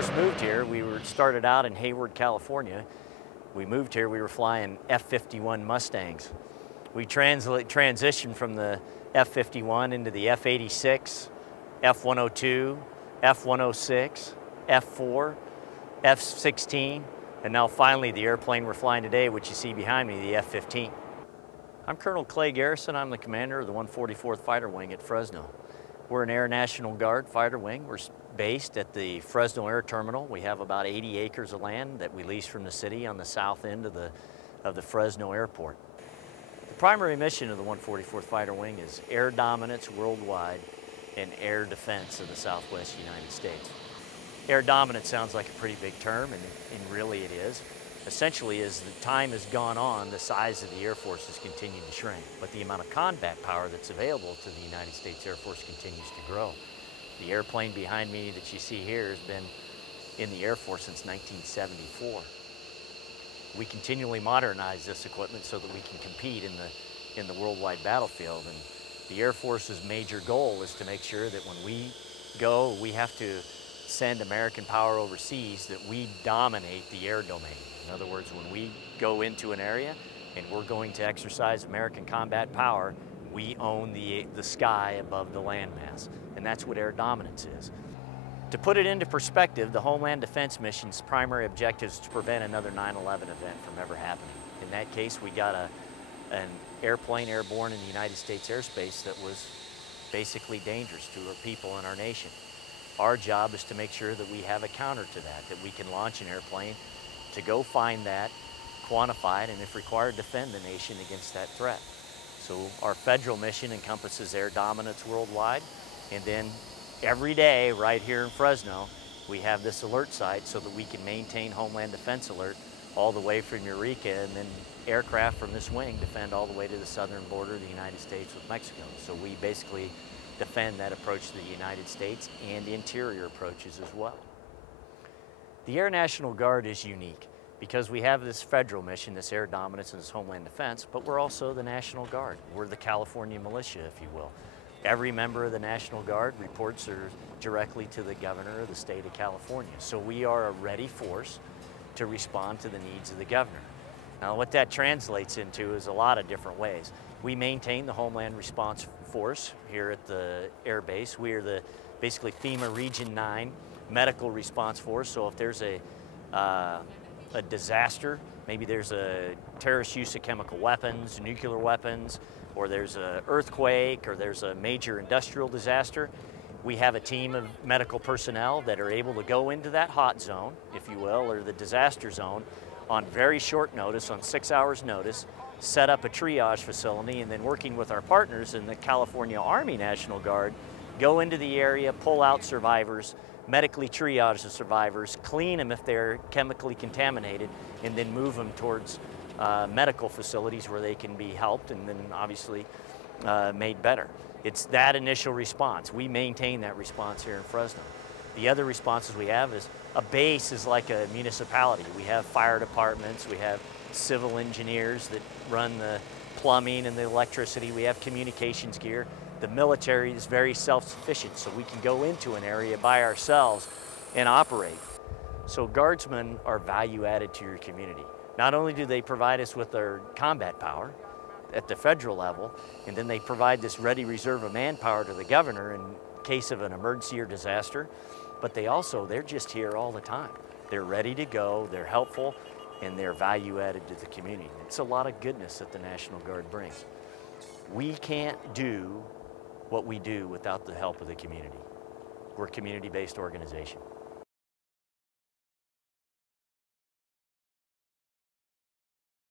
first moved here, started out in Hayward, California. We moved here, we were flying F-51 Mustangs. We transitioned from the F-51 into the F-86, F-102, F-106, F-4, F-16, and now finally the airplane we're flying today, which you see behind me, the F-15. I'm Colonel Clay Garrison. I'm the commander of the 144th Fighter Wing at Fresno. We're an Air National Guard fighter wing. We're based at the Fresno Air Terminal. We have about 80 acres of land that we lease from the city on the south end of the Fresno Airport. The primary mission of the 144th Fighter Wing is air dominance worldwide and air defense of the Southwest United States. Air dominance sounds like a pretty big term, and really it is. Essentially, as the time has gone on, the size of the Air Force has continued to shrink, but the amount of combat power that's available to the United States Air Force continues to grow. The airplane behind me that you see here has been in the Air Force since 1974. We continually modernize this equipment so that we can compete in the worldwide battlefield, and the Air Force's major goal is to make sure that when we go, we have to send American power overseas, that we dominate the air domain. In other words, when we go into an area and we're going to exercise American combat power, we own the sky above the landmass. And that's what air dominance is. To put it into perspective, the Homeland Defense mission's primary objective is to prevent another 9/11 event from ever happening. In that case, we got an airplane airborne in the United States airspace that was basically dangerous to our people and our nation. Our job is to make sure that we have a counter to that we can launch an airplane to go find that, quantify it, and if required, defend the nation against that threat. So our federal mission encompasses air dominance worldwide, and then every day right here in Fresno, we have this alert site so that we can maintain Homeland Defense alert all the way from Eureka, and then aircraft from this wing defend all the way to the southern border of the United States with Mexico. So we basically defend that approach to the United States and interior approaches as well. The Air National Guard is unique because we have this federal mission, this air dominance and this Homeland Defense, but we're also the National Guard. We're the California Militia, if you will. Every member of the National Guard reports directly to the governor of the state of California. So we are a ready force to respond to the needs of the governor. Now, what that translates into is a lot of different ways. We maintain the Homeland Response Force here at the Air Base. We are the basically FEMA Region 9 medical response force. So if there's a disaster, maybe there's a terrorist use of chemical weapons, nuclear weapons, or there's an earthquake, or there's a major industrial disaster, we have a team of medical personnel that are able to go into that hot zone, if you will, or the disaster zone on very short notice, on 6 hours notice, set up a triage facility, and then working with our partners in the California Army National Guard, go into the area, pull out survivors, medically triage the survivors, clean them if they're chemically contaminated, and then move them towards medical facilities where they can be helped and then obviously made better. It's that initial response. We maintain that response here in Fresno. The other responses we have is a base is like a municipality. We have fire departments, we have civil engineers that run the plumbing and the electricity, we have communications gear. The military is very self-sufficient, so we can go into an area by ourselves and operate. So guardsmen are value added to your community. Not only do they provide us with their combat power at the federal level, and then they provide this ready reserve of manpower to the governor in case of an emergency or disaster, but they're just here all the time. They're ready to go, they're helpful, and they're value added to the community. It's a lot of goodness that the National Guard brings. We can't do what we do without the help of the community. We're a community-based organization.